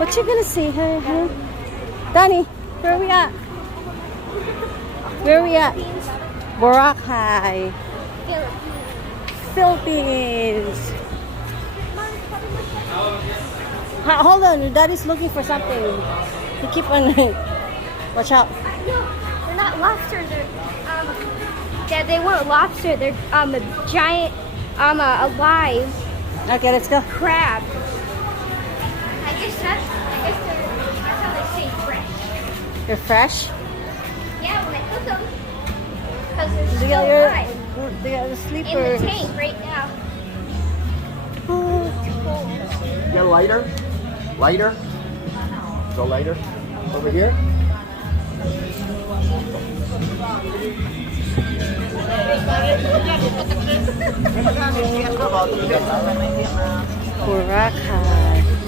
What you gonna say, huh? Danny, where are we at? Where are we at? Boracay, Philippines. Hold on, Daddy's looking for something. He keep on. Watch out. They're not lobster. Dad, they weren't lobster. They're a giant, alive Okay, let's go. crab. I guess that's how they say fresh. You're fresh. Yeah, when I cook them, because they're They still got alive the in the sleepers. tank right now. Oh. Get a lighter? Lighter? Go lighter. Over here. Boracay.